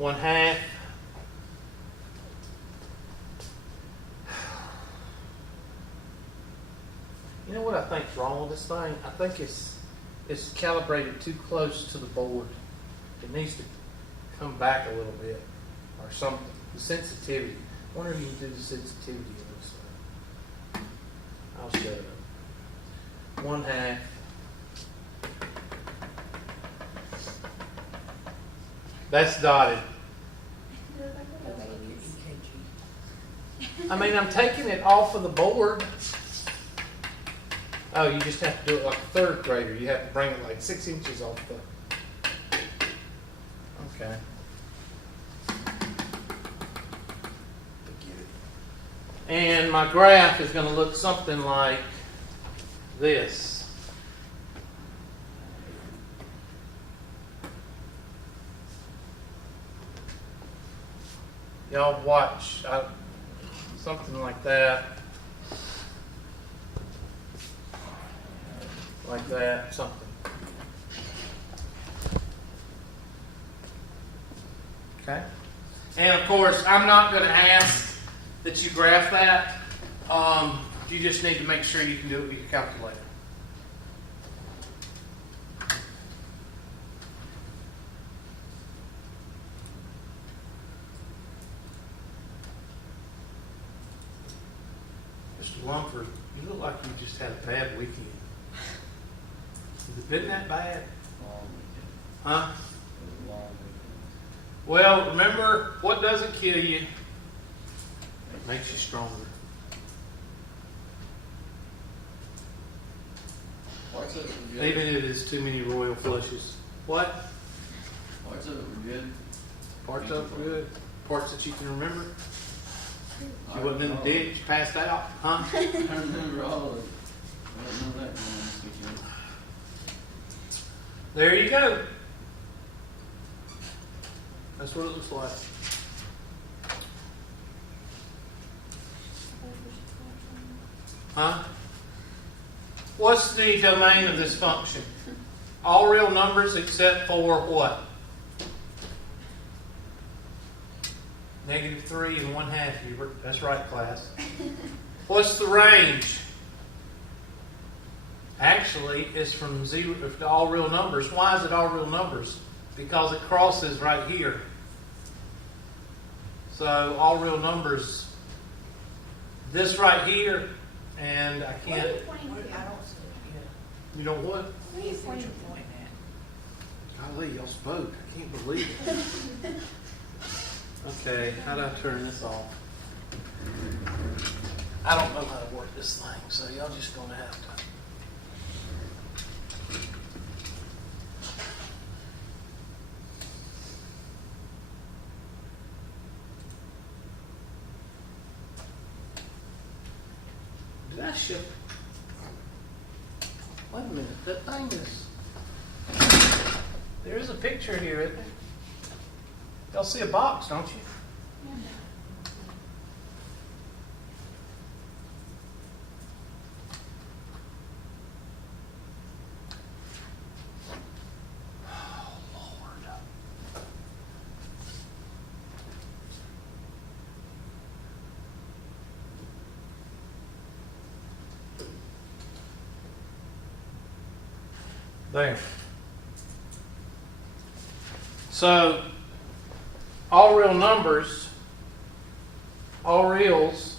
1/2. You know what I think's wrong with this thing? I think it's calibrated too close to the board. It needs to come back a little bit or something. The sensitivity. I wonder if you can do the sensitivity of this thing. I'll show it. 1/2. That's dotted. I mean, I'm taking it off of the board. Oh, you just have to do it like a 3rd grader. You have to bring it like 6 inches off the. Okay. And my graph is going to look something like this. Y'all watch something like that. Like that, something. Okay. And of course, I'm not going to ask that you graph that. You just need to make sure you can do it with your calculator. Mr. Lumford, you look like you just had a bad weekend. Has it been that bad? Huh? Well, remember, what doesn't kill you makes you stronger. Parts of it were good. Even if it's too many royal flushes. What? Parts of it were good. Parts of it good. Parts that you can remember. I You wasn't in the remember ditch, passed out, huh? I remember all of it. I didn't know that going on this weekend. There you go. That's what it looks like. Huh? What's the domain of this function? All real numbers except for what? -3 and 1/2, Hubert. That's right, class. What's the range? Actually, it's from 0 to all real numbers. Why is it all real numbers? Because it crosses right here. So all real numbers. This right here, and I can't. What are you pointing at? I don't see it yet. You know what? What are you pointing at? Golly, y'all spoke. I can't believe it. Okay, how do I turn this off? I don't know how to work this thing, so y'all just gonna have to. Did I ship? Wait a minute, that thing is. There is a picture here, isn't there? Y'all see a box, don't you? Oh, Lord. There. So, all real numbers, all reals,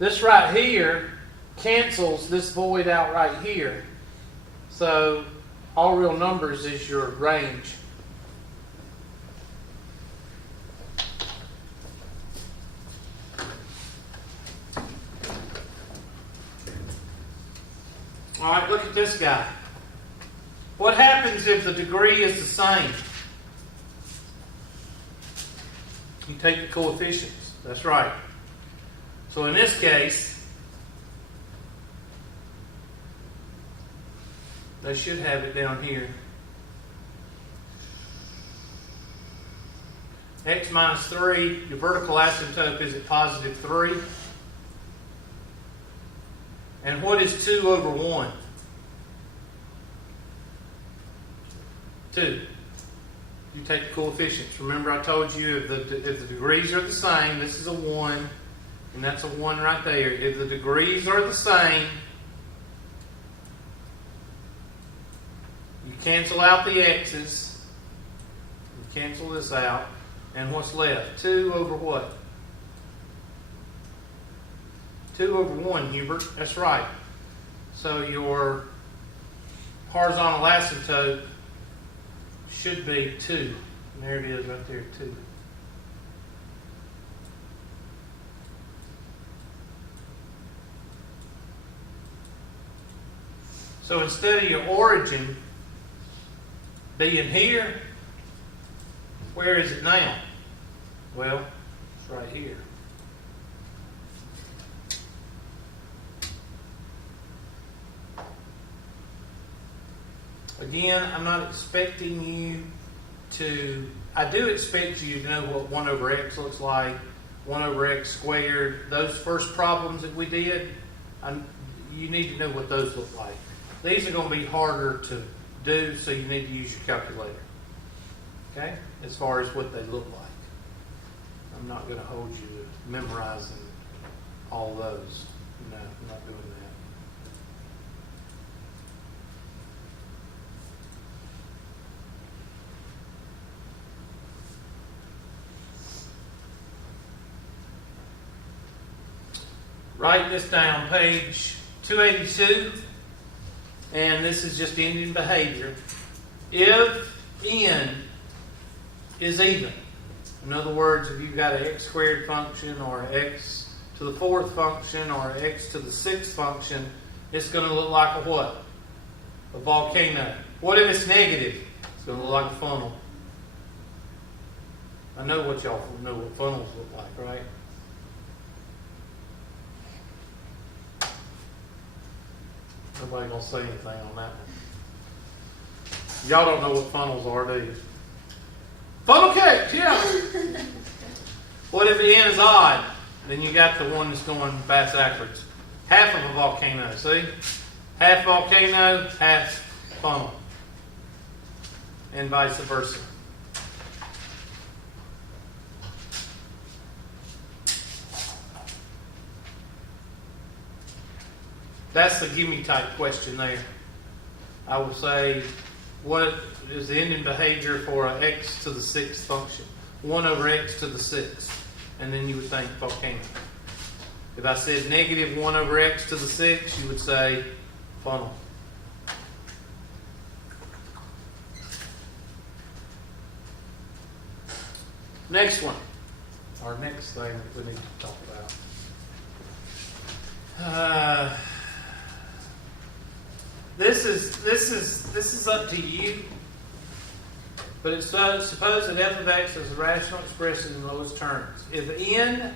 this right here cancels this void out right here. So, all real numbers is your range. All right, look at this guy. What happens if the degree is the same? You take the coefficients. That's right. So in this case, they should have it down here. X minus 3, your vertical asymptote is at positive 3. And what is 2 over 1? 2. you take the coefficients. Remember I told you if the degrees are the same, this is a 1, and that's a 1 right there. If the degrees are the same, you cancel out the x's. You cancel this out. And what's left? 2 over what? 2 over 1, Hubert. That's right. So your horizontal asymptote should be 2. And there it is right there, 2. So instead of your origin being here, where is it now? Well, it's right here. Again, I'm not expecting you to... I do expect you to know what 1 over x looks like, 1 over x squared. Those first problems that we did, you need to know what those look like. These are going to be harder to do, so you need to use your calculator. Okay? As far as what they look like. I'm not going to hold you to memorizing all those. No, I'm not doing that. Write this down, page 282, and this is just Indian behavior. If n is even, in other words, if you've got an x squared function or x to the 4th function or x to the 6th function, it's going to look like a what? A volcano. What if it's negative? It's going to look like a funnel. I know what y'all know what funnels look like, right? Nobody gonna say anything on that one. Y'all don't know what funnels are, do you? Funnel cake, yeah. What if the n is odd? Then you got the one that's going backwards. Half of a volcano, see? Half volcano, half funnel. And vice versa. That's the gimme type question there. I will say, what is the Indian behavior for an x to the 6th function? 1 over x to the 6th. And then you would think volcano. If I said negative 1 over x to the 6th, you would say funnel. Next one. Our next thing that we need to talk about. This is up to you, but it's suppose that f of x is a rational expression in lowest terms. If n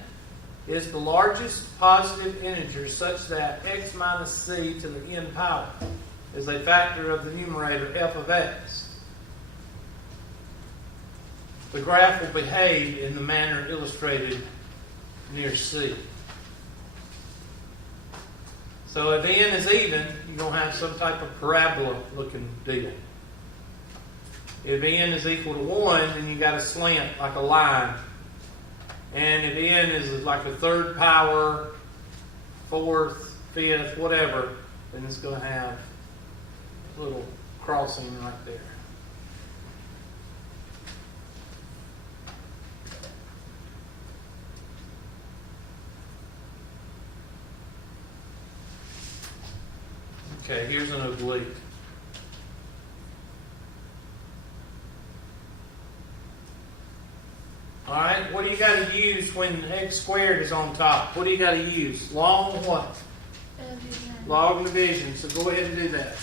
is the largest positive integer such that x minus c to the n power is a factor of the numerator f of x, the graph will behave in the manner illustrated near C. So if n is even, you're going to have some type of parabola looking deal. If n is equal to 1, then you got a slant like a line. And if n is like a 3rd power, 4th, 5th, whatever, then it's going to have a little crossing right there. Okay, here's an oblique. Alright, what do you got to use when x squared is on top? What do you got to use? Log what? Division. Log division. So go ahead and do that.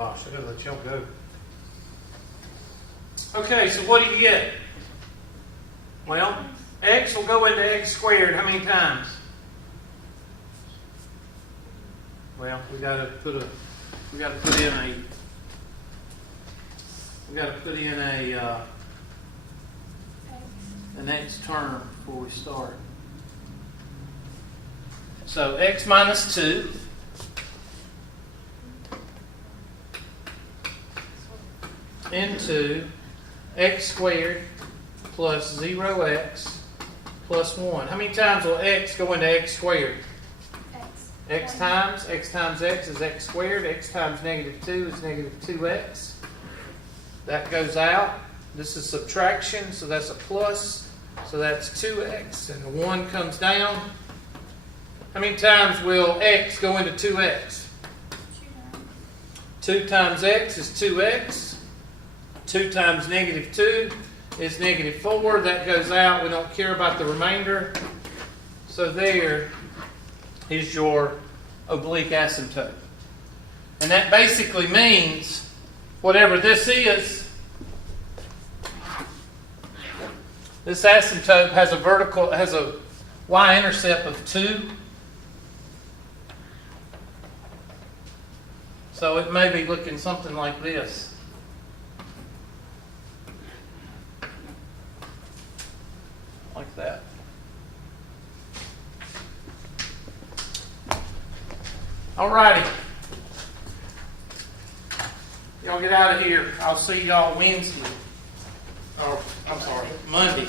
gosh, I gotta let y'all go. Okay, so what do you get? Well, x will go into x squared how many times? Well, we gotta put in an x term before we start. So x minus 2 into x squared plus 0x plus 1. How many times will x go into x squared? X times x is x squared. X times negative 2 is negative 2x. That goes out. This is subtraction, so that's a plus. So that's 2x, and the 1 comes down. How many times will x go into 2x? 2 times x is 2x. 2 times negative 2 is negative 4. That goes out. We don't care about the remainder. So there is your oblique asymptote. And that basically means whatever this is, this asymptote has a y-intercept of 2. So it may be looking something like this. Like that. Alrighty. Y'all get out of here. I'll see y'all Wednesday. Or, I'm sorry, Monday.